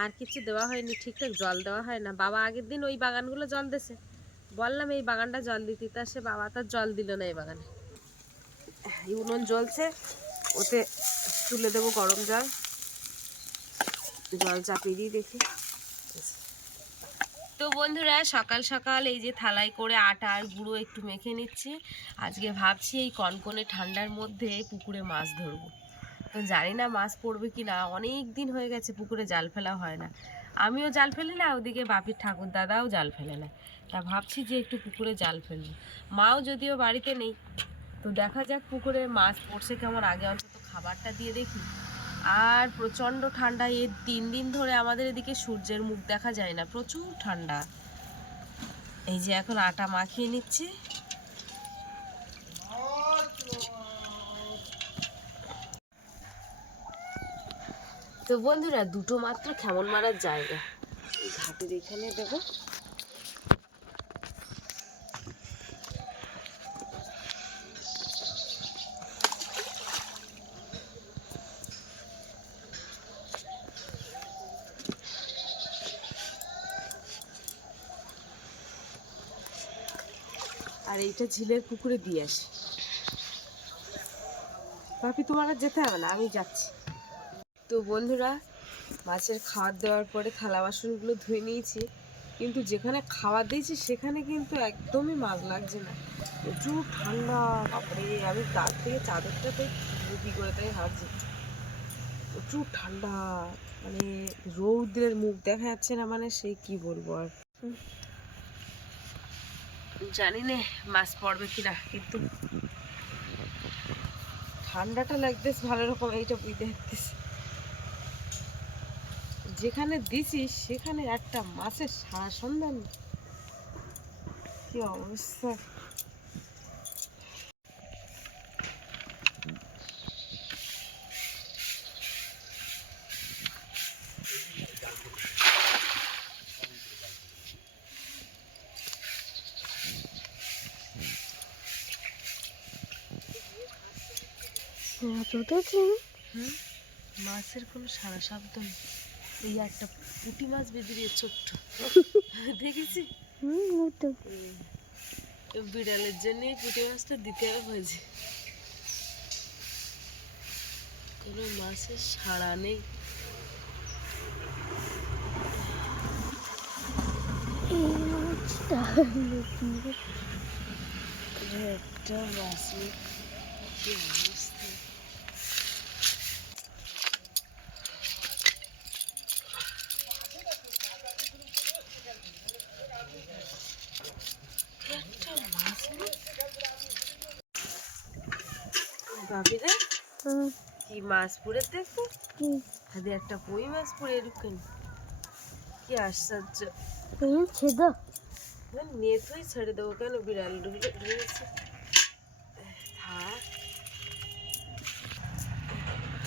আর কিছু দেওয়া হয়নি, ঠিকঠাক জল দেওয়া হয় না। বাবা আগের দিন ওই বাগানগুলো জল দিয়েছে, বললাম এই বাগানটা জল দিতে, তা সে বাবা তার জল দিল না। এই বাগানে উনুন জ্বলছে, ওতে তুলে দেবো গরম জল, জল চাপিয়ে দিই দেখি। তো বন্ধুরা সকাল সকাল এই যে থালায় করে আটা আর গুঁড়ো একটু মেখে নিচ্ছি। আজকে ভাবছি এই কনকনে ঠান্ডার মধ্যে পুকুরে মাছ ধরবো। তো জানি না মাছ পড়বে কি না, অনেক দিন হয়ে গেছে পুকুরে জাল ফেলা হয় না। আমিও জাল ফেলি না, ওদিকে বাপির ঠাকুর দাদাও জাল ফেলে না। তা ভাবছি যে একটু পুকুরে জাল ফেলবো। মাও যদিও বাড়িতে নেই, তো দেখা যাক পুকুরে মাছ পড়ছে কেমন, আগে অন্তত খাবারটা দিয়ে দেখি। আর প্রচণ্ড ঠান্ডা, এই 3 দিন ধরে আমাদের এদিকে সূর্যের মুখ দেখা যায় না, প্রচুর ঠান্ডা। এই যে এখন আটা মাখিয়ে নিচ্ছি। তো বন্ধুরা দুটো মাত্র খেমন মারার জায়গা, এই ঘাটের এখানে দেবো। আর এইটা ঝিলের পুকুরে দিয়ে আসি। বাপি তোমার আর যেতে হবে না, আমি যাচ্ছি। তো বন্ধুরা মাছের খাবার দেওয়ার পরে থালা বাসনগুলো ধুয়ে নিয়েছি, কিন্তু যেখানে খাবার দিয়েছি সেখানে কিন্তু একদমই মাছ লাগছে না, প্রচুর ঠান্ডা। তারপরে আমি তার থেকে চাদরটাতে কী করে তাই হারছি, প্রচুর ঠান্ডা। মানে রৌদ্রের মুখ দেখা যাচ্ছে না, মানে সেই কি বলবো আর। জানি না মাছ পড়বে কিনা, কিন্তু ঠান্ডাটা লাগতেছে ভালো রকম, এইটা বুঝতে পারতেছি। যেখানে দিছি সেখানে একটা মাছের সারা সন্ধান, কি অবস্থা। মাছের কোনো সারা শব্দ নেই। এই একটা পুঁটি মাছ বেরিয়ে ছোট্ট, দেখেছি। বিড়ালের জন্য পুঁটি মাছটা দিতে হয়েছে, কোনো মাছের সাড়া নেই। একটা মাছের কি অবস্থা। ভাবিরে কি মাছ পড়ে দেখো, হাতে একটা কই মাছ পড়ে এরকম, কি আশ্চর্য। নিয়ে তুই ছেড়ে দেবো কেন, বিড়াল ঢুকেছে। থাক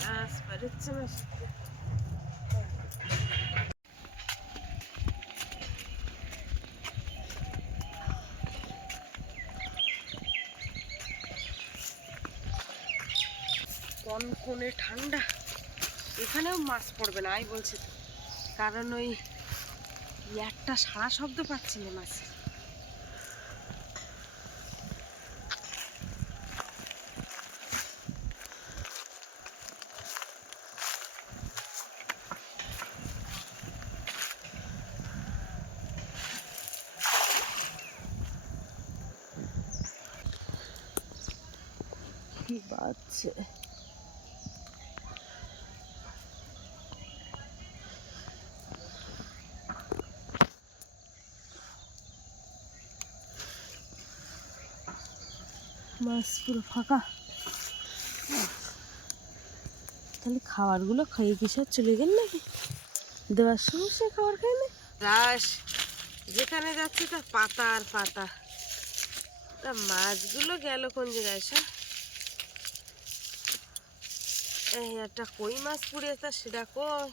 মাছ পারছে না। কনকনে ঠান্ডা, এখানেও মাছ পড়বে না আমি বলছি তো, কারণ ওই একটা সারা শব্দ পাচ্ছি না মাছের। কি বাজছে, মাছ পুরো ফাঁকা। তাহলে খাবারগুলো খাইয়ে কি সব চলে গেল নাকি, দেওয়ার সময় সে খাবার খাই না। রাস যেখানে যাচ্ছে তার পাতা আর পাতা, তা মাছগুলো গেল কোন জায়গায় সব। এই একটা কই মাছ পুড়ে, তা সেটা কই,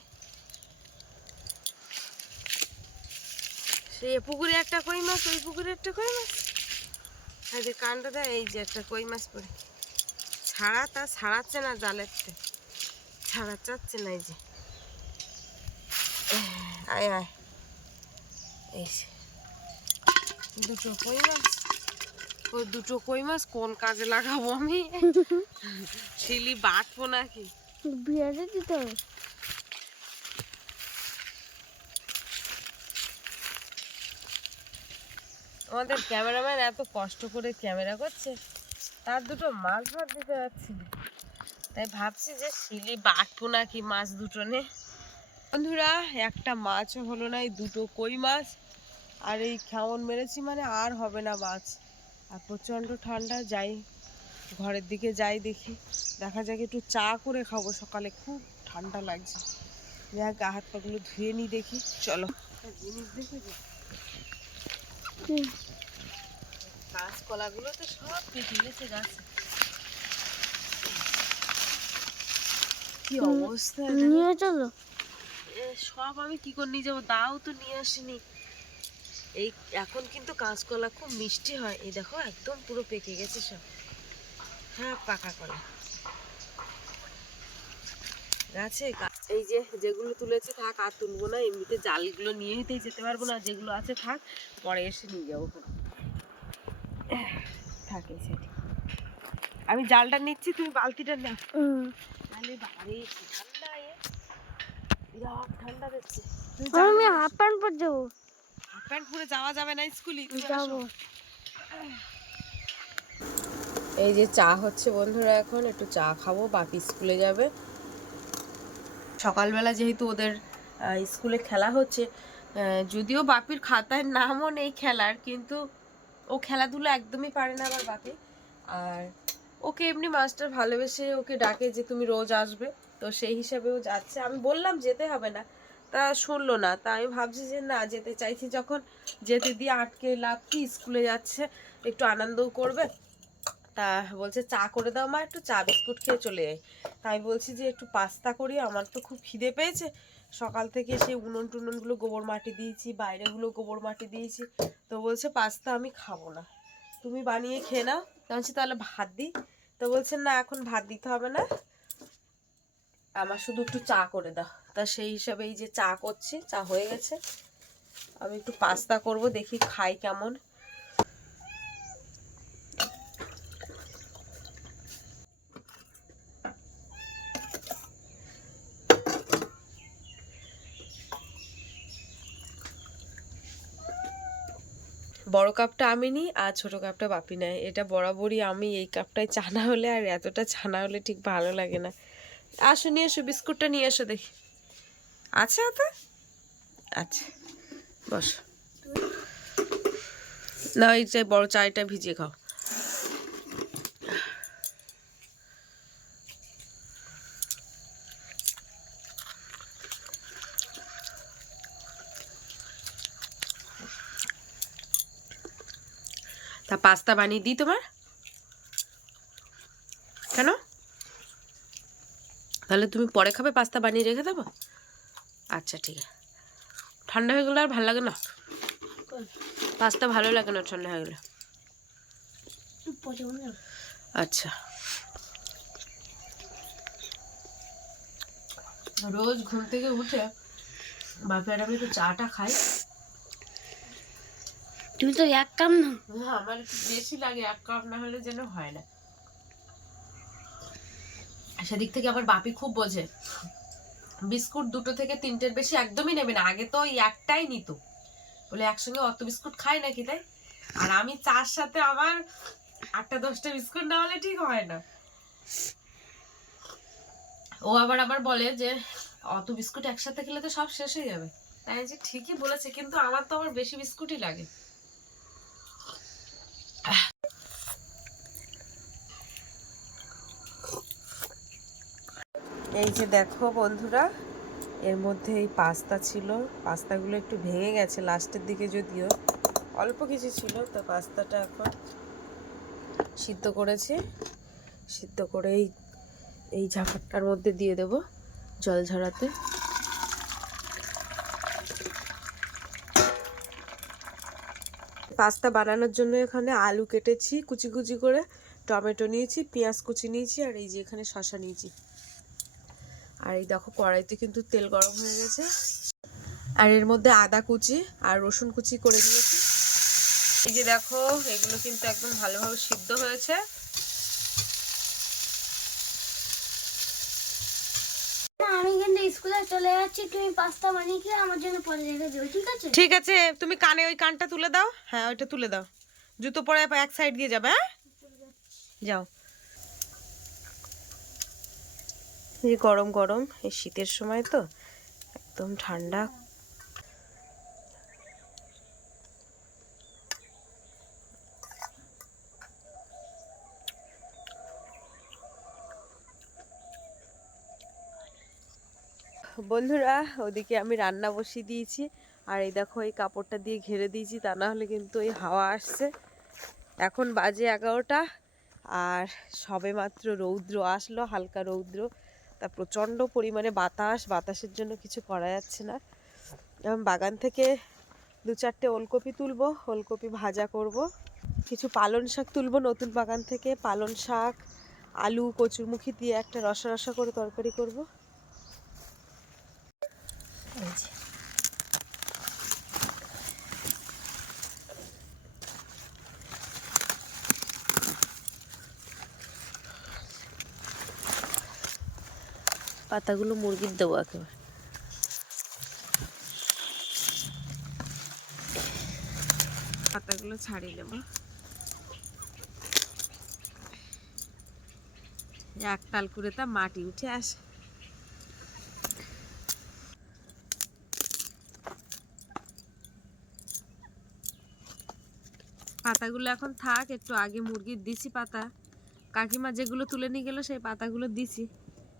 সে পুকুরে একটা কই মাছ, ওই পুকুরে একটা কই মাছ। এই যে কাণ্ডটা, এই যে একটা কই মাছ পড়ে ছাড়া, তা ছাড়াচ্ছে না জালের, ছাড়া চাচ্ছে না। এই যে আয় আয়, এই দুটো কই মাছ, ওই দুটো কই মাছ কোন কাজে লাগাবো আমি? শিলি বাটবো নাকি? বিয়ারে দিতে হবে। আমাদের ক্যামেরাম্যান এত কষ্ট করে ক্যামেরা করছে, তার দুটো মাছ ভাত দিতে পারছি না, তাই ভাবছি যে শিলি বাটবো নাকি মাছ দুটো নে। বন্ধুরা, একটা মাছও হলো না, এই দুটো কই মাছ আর এই খেমন মেরেছি, মানে আর হবে না মাছ। আর প্রচণ্ড ঠান্ডা, যাই ঘরের দিকে যাই, দেখি দেখা যাক একটু চা করে খাবো সকালে, খুব ঠান্ডা লাগছে। যাক গা হাত পাগুলো ধুয়ে নিই, দেখি চলো। জিনিস দেখেছো, কাঁচকলাগুলো তো সব পেকে গেছে গাছে, কি অবস্থা নিয়ে চলো। সব আমি কি করে নিয়ে যাবো, দাও তো নিয়ে আসিনি। এই এখন কিন্তু কাঁচকলা খুব মিষ্টি হয়, এই দেখো একদম পুরো পেকে গেছে সব, হ্যাঁ পাকা কলা গাছে। এই যে যেগুলো তুলেছি থাক, আর তুলবো না, এমনিতে জালগুলো নিয়ে হেঁটেই যেতে পারবো না, যেগুলো আছে থাক, পরে এসে নিয়ে যাবো। থাকে সেটি, আমি জালটা নিচ্ছি, তুমি বালতিটা নাও। তাহলে বাড়ি ঠান্ডা, বিরাট ঠান্ডা দিচ্ছে। আমি হাফ প্যান্ট পরে যাবো। হাফ প্যান্ট পরে যাওয়া যাবে না স্কুলে, যাবো। এই যে চা হচ্ছে বন্ধুরা, এখন একটু চা খাবো, বাপি স্কুলে যাবে। সকালবেলা যেহেতু ওদের স্কুলে খেলা হচ্ছে, যদিও বাপির খাতায় নামও নেই খেলার, কিন্তু ও খেলাধুলা একদমই পারে না আমার বাপি। আর ওকে এমনি মাস্টার ভালোবেসে ওকে ডাকে যে তুমি রোজ আসবে, তো সেই হিসাবে ও যাচ্ছে। আমি বললাম যেতে হবে না, তা শুনলো না। তা আমি ভাবছি যে না, যেতে চাইছি যখন যেতে দিয়ে আটকে লাভ কি, স্কুলে যাচ্ছে একটু আনন্দও করবে। তা বলছে চা করে দাও মা, একটু চা বিস্কুট খেয়ে চলে যাই। তাই বলছি যে একটু পাস্তা করি, আমার তো খুব খিদে পেয়েছে। সকাল থেকে সেই উনুন টুনুনগুলো গোবর মাটি দিয়েছি, বাইরেগুলো গোবর মাটি দিয়েছি, তো বলছে পাস্তা আমি খাবো না, তুমি বানিয়ে খেয়ে নাও। বলছি তাহলে ভাত দিই, তো বলছেন না এখন ভাত দিতে হবে না, আমার শুধু একটু চা করে দাও। তা সেই হিসাবে এই যে চা করছি, চা হয়ে গেছে, আমি একটু পাস্তা করব, দেখি খাই কেমন। বড় কাপটা আমি নিই আর ছোট কাপটা বাপি নেয়, এটা বরাবরই আমি এই কাপটায় চা না হলে, আর এতটা চা না হলে ঠিক ভালো লাগে না। আসো নিয়ে এসো, বিস্কুটটা নিয়ে এসো দেখি, আছে ওতে? আচ্ছা বস না, এই যে বড় চায়টা ভিজিয়ে খাও। তা পাস্তা বানিয়ে দিই তোমার, কেন? তাহলে তুমি পরে খাবে, পাস্তা বানিয়ে রেখে দেবো? আচ্ছা ঠিক আছে। ঠান্ডা হয়ে গেলে আর ভালো লাগে না, পাস্তা ভালো লাগে না ঠান্ডা হয়ে গেলে। আচ্ছা, রোজ ঘুম থেকে উঠে বাপের আমি একটু চাটা খাই। তুমি তো এক কাপ না। আমার একটু বেশি লাগে, এক কাপ না হলে যেন হয় না। সেদিক থেকে আবার বাপি খুব বোঝে, বিস্কুট 2 থেকে 3টের বেশি একদমই নেবে না। আগে তো ওই একটাই নিত, বলে একসঙ্গে অত বিস্কুট খাই নাকি তাই। আর আমি চার সাথে আবার 8টা 10টা বিস্কুট না হলে ঠিক হয় না। ও আবার বলে যে অত বিস্কুট একসাথে খেলে তো সব শেষ হয়ে যাবে। তাই যে ঠিকই বলেছে, কিন্তু আমার তো আবার বেশি বিস্কুটই লাগে। এই যে দেখো বন্ধুরা, এর মধ্যে এই পাস্তা ছিল, পাস্তাগুলো একটু ভেঙে গেছে লাস্টের দিকে, যদিও অল্প কিছু ছিল। তো পাস্তাটা এখন সিদ্ধ করেছি, সিদ্ধ করে এই ঝাঁকারটার মধ্যে দিয়ে দেব জল ঝরাতে। পাস্তা বানানোর জন্য এখানে আলু কেটেছি কুচি কুচি করে, টমেটো নিয়েছি, পেঁয়াজ কুচি নিয়েছি, আর এই যে এখানে শসা নিয়েছি। আর এই দেখো কড়াইতে কিন্তু তেল গরম হয়ে গেছে, আর এর মধ্যে আদা কুচি আর রসুন কুচি করে দিয়েছি। এই যে দেখো, এগুলো কিন্তু একদম ভালোভাবে সিদ্ধ হয়েছে। আমি কিন্তু স্কুলে চলে যাচ্ছি, তুমি পাস্তা বানিয়ে খেয়ে আমার জন্য পরে রেখে দিও, ঠিক আছে? ঠিক আছে, তুমি কানে ওই কানটা তুলে দাও। হ্যাঁ, ওইটা তুলে দাও। জুতো পরে এক সাইড দিয়ে যাবে। হ্যাঁ, যাও। এই গরম গরম, এই শীতের সময় তো একদম ঠান্ডা। বন্ধুরা, ওদিকে আমি রান্না বসিয়ে দিয়েছি, আর এই দেখো এই কাপড়টা দিয়ে ঘিরে দিয়েছি, তা না হলে কিন্তু এই হাওয়া আসছে। এখন বাজে 11টা, আর সবে মাত্র রৌদ্র আসলো, হালকা রৌদ্র। তা প্রচণ্ড পরিমাণে বাতাসের জন্য কিছু করা যাচ্ছে না। এখন বাগান থেকে 2-4টে ওলকপি তুলবো, ওলকপি ভাজা করব। কিছু পালং শাক তুলবো নতুন বাগান থেকে, পালং শাক, আলু, কচুরমুখী দিয়ে একটা রসা রসা করে তরকারি করব। এই যে পাতাগুলো মুরগির দেবো একেবারে। পাতাগুলো ছাড়িয়ে নেব। একটাল করে তা মাটি উঠে আসে। পাতাগুলো এখন থাক, একটু আগে মুরগির দিছি পাতা। কাকিমা যেগুলো তুলে নিয়ে গেলো সেই পাতাগুলো দিছি,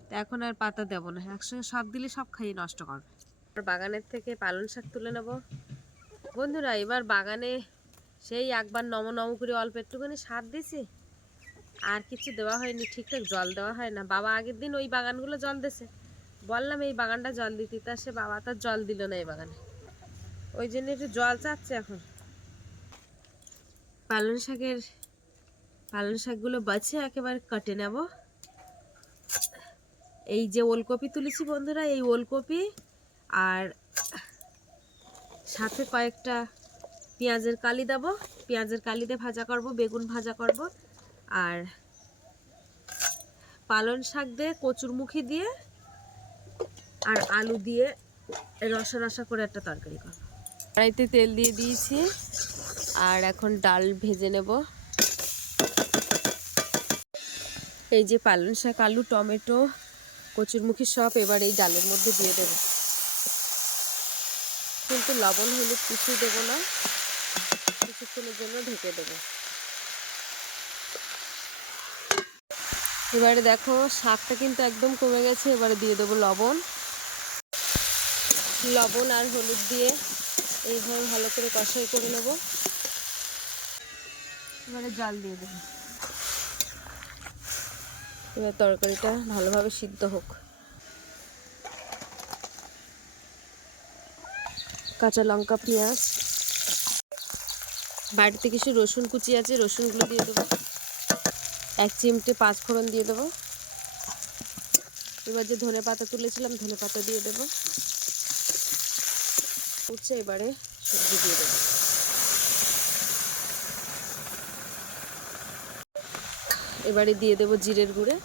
তো এখন আর পাতা দেবো না, একসঙ্গে সব দিলে সব খাইয়ে নষ্ট করবে। বাগানের থেকে পালং শাক তুলে নেব। বন্ধুরা, এবার বাগানে সেই একবার নম নম করে অল্প একটুখানি সার দিছি, আর কিছু দেওয়া হয়নি, ঠিকঠাক জল দেওয়া হয় না। বাবা আগের দিন ওই বাগানগুলো জল দিয়েছে, বললাম এই বাগানটা জল দিতে, তা সে বাবা তার জল দিল না এই বাগানে, ওই জন্য একটু জল চাচ্ছে এখন। পালং শাকগুলো বাছে একেবারে কেটে নেব। এই যে ওলকপি তুলেছি বন্ধুরা, এই ওলকপি আর সাথে কয়েকটা পেঁয়াজের কালি দেবো, পেঁয়াজের কালি দিয়ে ভাজা করব, বেগুন ভাজা করব, আর পালং শাক দিয়ে, কচুরমুখী দিয়ে আর আলু দিয়ে রসা রসা করে একটা তরকারি করব। কড়াইতে তেল দিয়ে দিয়েছি, আর এখন ডাল ভেজে নেব। এই যে পালং শাক, আলু, টমেটো, কচুরমুখী সব এবার এই ডালের মধ্যে দিয়ে দেব। কিন্তু লবণ হলুদ কিছুই দেবো না, কিছুক্ষণের জন্য ঢেকে দেবো। এবারে দেখো শাকটা কিন্তু একদম কমে গেছে, এবারে দিয়ে দেবো লবণ আর হলুদ দিয়ে এইভাবে ভালো করে কষাই করে নেব। এবারে জল দিয়ে দেবো। এবার তরকারিটা ভালোভাবে সিদ্ধ হোক। কাঁচা লঙ্কা, পেঁয়াজ, বাড়িতে কিছু রসুন কুচি আছে, রসুনগুলো দিয়ে দেবো। 1 চিমটে 5 ফোড়ন দিয়ে দেবো। এবার যে ধনে পাতা তুলেছিলাম, ধনে পাতা দিয়ে দেবো। উঠছে, এবারে সবজি দিয়ে দেবো। এবারে দিয়ে দেবো জিরের গুঁড়ো,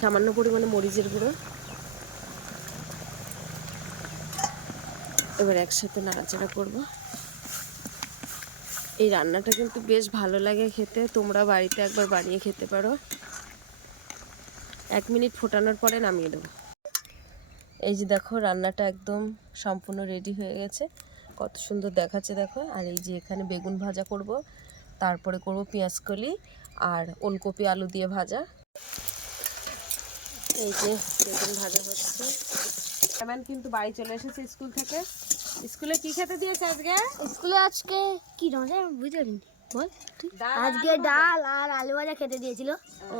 সামান্য পরিমাণে মরিচের গুঁড়ো। এবার একসাথে নাড়াচাড়া করব। এই রান্নাটা কিন্তু বেশ ভালো লাগে খেতে, তোমরা বাড়িতে একবার বানিয়ে খেতে পারো। 1 মিনিট ফোটানোর পরে নামিয়ে দেবো। এই যে দেখো, রান্নাটা একদম সম্পূর্ণ রেডি হয়ে গেছে, কত সুন্দর দেখাচ্ছে দেখো। আর এই যে এখানে বেগুন ভাজা করব, তারপরে করব পেঁয়াজ কলি আর ওলকপি আলু দিয়ে ভাজা। এই যে বেগুন ভাজা হচ্ছে। এমন কিন্তু বাড়ি চলে এসেছে স্কুল থেকে। স্কুলে কি খেতে দিয়েছে আজকে? স্কুলে আজকে কি রান্না আমি বুঝতে পারিনি, বল তুই। আজকে ডাল আর আলু ভাজা খেতে দিয়েছিল। ও,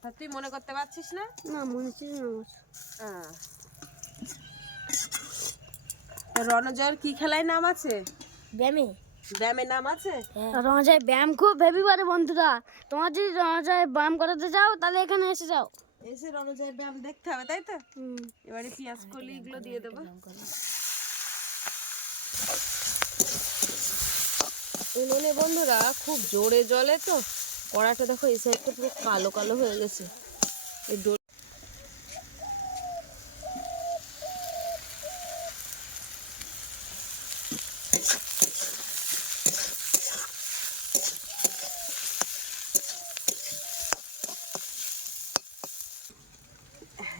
তা তুই মনে করতে পারছিস না? না মনে হচ্ছে না আমার। রণজয়ের কি খেলায় নাম আছে? ব্যায়ামে। ব্যায়ামে নাম আছে? রণজয় ব্যায়াম খুব হেভি করে বন্ধুরা, তোমার যদি রণজয় ব্যায়াম করাতে চাও তাহলে এখানে এসে যাও। এসের অনুযায়ী ব্যায়াম দেখতে হবে, তাই তো? এবারে পেঁয়াজ কলি এগুলো দিয়ে দেবো। উনুনে বন্ধুরা খুব জোরে জ্বলে তো, কড়াটা দেখো এই সাইডটা পুরো কালো কালো হয়ে গেছে।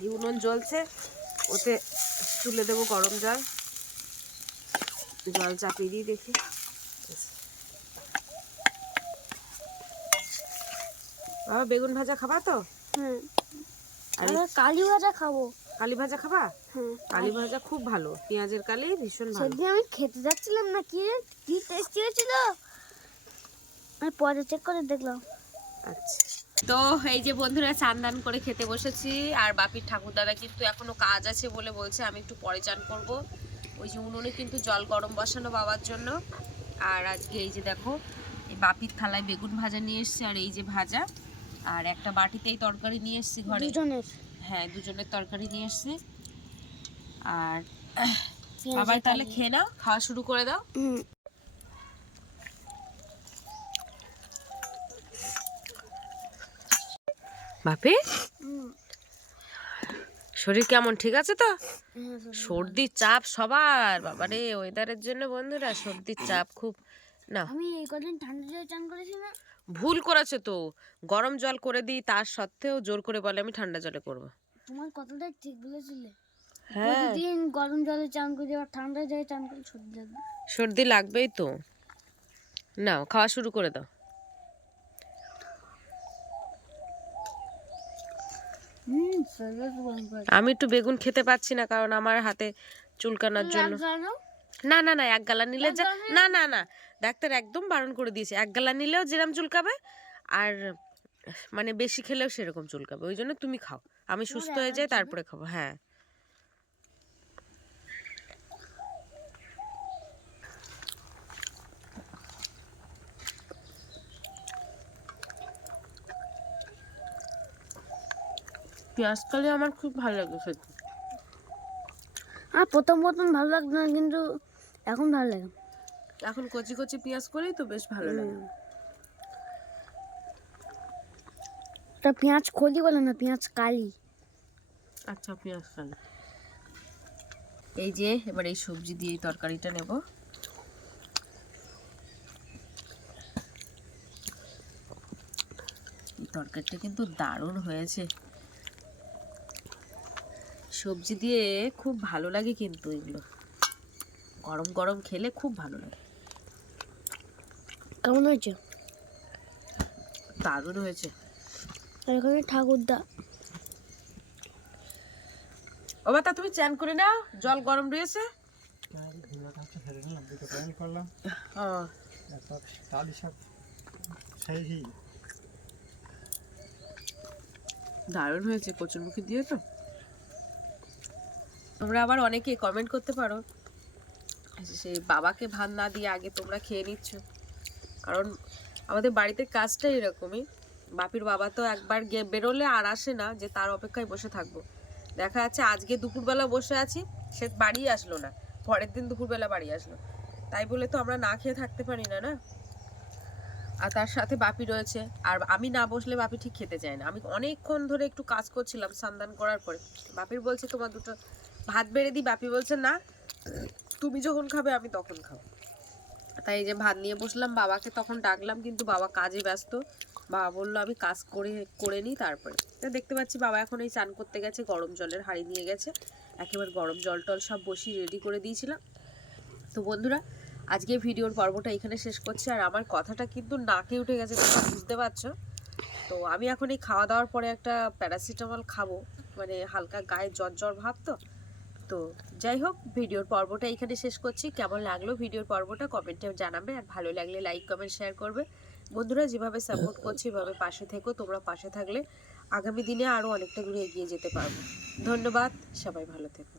এই উনুন জ্বলছে, ওতে তুলে দেবো গরম জল। জল চাপিয়ে দিই দেখি। বাবা বেগুন ভাজা খাবা তো? কালি ভাজা খাবো। কালি ভাজা খাবা? হ্যাঁ, কালি ভাজা খুব ভালো, পেঁয়াজের কালি ভীষণ ভালো। সেদিন আমি খেতে যাচ্ছিলাম না, কি টেস্টি হয়েছিল, আমি পরে চেক করে দেখলাম। আচ্ছা, তো এই যে বন্ধুরা চান দান করে খেতে বসেছি, আর বাপির ঠাকুরদাদা কিন্তু এখনো কাজ আছে বলে বলছে আমি একটু পরে চান করব। ওই যে উনুনে কিন্তু জল গরম বসানো বাবার জন্য। আর আজকে এই যে দেখো এই বাপির থালায় বেগুন ভাজা নিয়ে এসছি, আর এই যে ভাজা, আর একটা বাটিতেই তরকারি নিয়ে এসছি ঘরে দুজনের। হ্যাঁ, দুজনের তরকারি নিয়ে এসছি। আর বাবা তাহলে খেয়ে নাও, খাওয়া শুরু করে দাও। বাপি শরীর কেমন, ঠিক আছে তো? সর্দির চাপ সবার, বাবারে ওয়েদারের জন্য বন্ধুরা সর্দির চাপ খুব। না আমি এই কদিন ঠান্ডা জলে চান করেছি না। ভুল করেছে তো, গরম জল করে দিই তার সত্ত্বেও জোর করে বলে আমি ঠান্ডা জলে করব। তোমার কথাটা ঠিক বলেছিলে। হ্যাঁ, প্রতিদিন গরম জলে চান করে আর ঠান্ডা জলে চান করে সর্দি লাগবে। সর্দি লাগবেই তো। নাও খাওয়া শুরু করে দাও। আমি একটু বেগুন খেতে পাচ্ছি না, কারণ আমার হাতে চুলকানোর জন্য। না না না, এক গালা নিলে না না না, ডাক্তার একদম বারণ করে দিয়েছে, এক গালা নিলেও যেরকম চুলকাবে আর মানে বেশি খেলেও সেরকম চুলকাবে। ওই জন্য তুমি খাও, আমি সুস্থ হয়ে যাই তারপরে খাবো। হ্যাঁ, পেঁয়াজ কালি আমার খুব ভালো লাগে খেতে। প্রথম প্রথম ভালো লাগতো না, কিন্তু এখন ভালো লাগে। এখন কচি কচি পেঁয়াজ করেই তো বেশ ভালো লাগে। ওটা পেঁয়াজ কলি বলে না, পেঁয়াজ কালি। আচ্ছা, পেঁয়াজ কালি। এই যে এবার এই সবজি দিয়ে এই তরকারিটা নেব। এই তরকারিটা কিন্তু দারুণ হয়েছে, সবজি দিয়ে খুব ভালো লাগে কিন্তু এগুলো গরম গরম খেলে খুব ভালো লাগে। কেমন হয়েছে? দারুণ হয়েছে। আর এখানে ঠাকুরদা। ও বাতা তুমি চান করে নাও, জল গরম রয়েছে। দারুণ হয়েছে কচুরমুখী দিয়ে তো। তোমরা আবার অনেকে কমেন্ট করতে পারো সেই বাবাকে ভাত না দিয়ে আগে তোমরা খেয়ে নিচ্ছ, কারণ আমাদের বাড়িতে কাজটা এরকমই। বাপির বাবা তো একবার বেরোলে আর আসে না, যে তার অপেক্ষায় বসে থাকবো। দেখা যাচ্ছে আজকে দুপুরবেলা বসে আছি, সে বাড়ি আসলো না, পরের দিন দুপুরবেলা বাড়ি আসলো। তাই বলে তো আমরা না খেয়ে থাকতে পারি না, না। আর তার সাথে বাপি রয়েছে, আর আমি না বসলে বাপি ঠিক খেতে চায় না। আমি অনেকক্ষণ ধরে একটু কাজ করছিলাম স্নান করার পরে, বাপির বলছে তোমার দুটো ভাত বেড়ে দিই, বাপি বলছে না তুমি যখন খাবে আমি তখন খাবো। তাই এই যে ভাত নিয়ে বসলাম, বাবাকে তখন ডাকলাম কিন্তু বাবা কাজে ব্যস্ত। বাবা বললো আমি কাজ করে নিই তারপরে। দেখতে পাচ্ছি বাবা এখন এই চান করতে গেছে, গরম জলের হাঁড়ি নিয়ে গেছে, একেবারে গরম জল টল সব বসিয়ে রেডি করে দিয়েছিলাম। তো বন্ধুরা আজকে ভিডিওর পর্বটা এখানে শেষ করছি, আর আমার কথাটা কিন্তু নাকে উঠে গেছে, তোমরা বুঝতে পারছো। তো আমি এখন এই খাওয়া দাওয়ার পরে একটা প্যারাসিটামল খাবো, মানে হালকা গায়ে জ্বর জ্বর ভাব তো। তো যাই হোক, ভিডিওর পর্বটা এখানে শেষ করছি। কেমন লাগলো ভিডিওর পর্বটা কমেন্টে জানাবে, আর ভালো লাগলে লাইক কমেন্ট শেয়ার করবে। বন্ধুরা যেভাবে সাপোর্ট করছে এভাবে পাশে থেকো, তোমরা পাশে থাকলে আগামী দিনে আরও অনেকটা দূরে এগিয়ে যেতে পারবো। ধন্যবাদ, সবাই ভালো থেকো।